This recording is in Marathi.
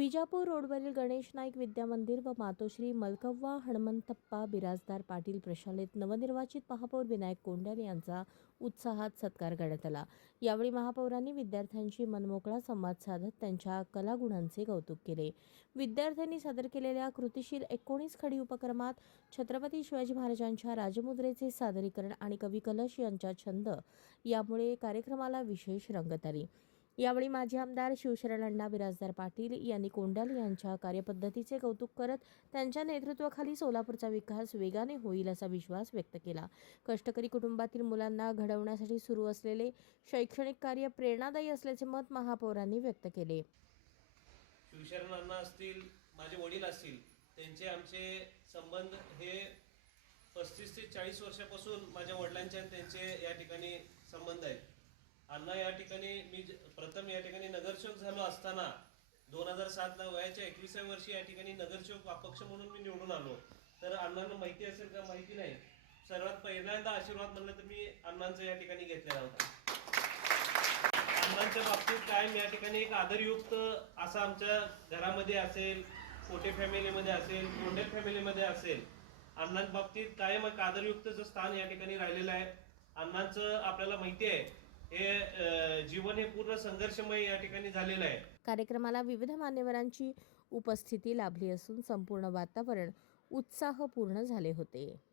विजापूर रोडवरील गणेश नाईक विद्या मंदिर व मातोश्री मलकव्वा हणमंतप्पा बिराजदार पाटील प्रशालेत नवनिर्वाचित महापौर विनायक कोंडाल यांचा उत्साहात सत्कार करण्यात आला। यावेळी महापौरांनी विद्यार्थ्यांशी मनमोकळा संवाद साधत त्यांच्या कलागुणांचे कौतुक केले। विद्यार्थ्यांनी सादर केलेल्या कृतीशील 19 खडी उपक्रमात छत्रपती शिवाजी महाराजांच्या राजमुद्रेचे सादरीकरण आणि कवी कलश यांचा छंद यामुळे कार्यक्रमाला विशेष रंगत आली। यावेळी माजी आमदार शिवशरण अण्णा बिराजदार पाटील यांनी कोंडाल यांच्या कार्यपद्धतीचे कौतुक करत त्यांच्या नेतृत्वाखाली सोलापूरचा विकास वेगाने होईल असा विश्वास व्यक्त केला। कष्टकरी कुटुंबातील मुलांना घडवण्यासाठी सुरू असलेले शैक्षणिक कार्य प्रेरणादायी असल्याचे मत महापौरांनी व्यक्त केले। शिवशरण अण्णा असतील, माझे वडील असतील, त्यांचे आमचे संबंध हे 35 ते 40 वर्षापासून माझ्या वडिलांचे आणि त्यांचे या ठिकाणी संबंध आहेत। अण्णा या ठिकाणी मी प्रथम या ठिकाणी नगरसेवक झालो असताना 2007ला वयाच्या 21व्या वर्षी या ठिकाणी नगरसेवक अपक्ष म्हणून मी निवडून आलो। तर अण्णांना माहिती असेल का माहिती नाही, सर्वात पहिल्यांदा आशीर्वाद म्हणलं तर मी अण्णांचा या ठिकाणी घेतलेला होता। अण्णांच्या बाबतीत कायम या ठिकाणी एक आदरयुक्त असा आमच्या घरामध्ये असेल, कोटे फॅमिलीमध्ये असेल, कोंडेल फॅमिलीमध्ये असेल, अण्णांच्या बाबतीत कायम एक आदरयुक्तचं स्थान या ठिकाणी राहिलेलं आहे। अण्णांचं आपल्याला माहिती आहे हे जीवन हे पूर्ण संघर्षमय या ठिकाणी झालेलं आहे। कार्यक्रमाला विविध मान्यवरांची उपस्थिती लाभली असून संपूर्ण वातावरण उत्साहपूर्ण झाले होते।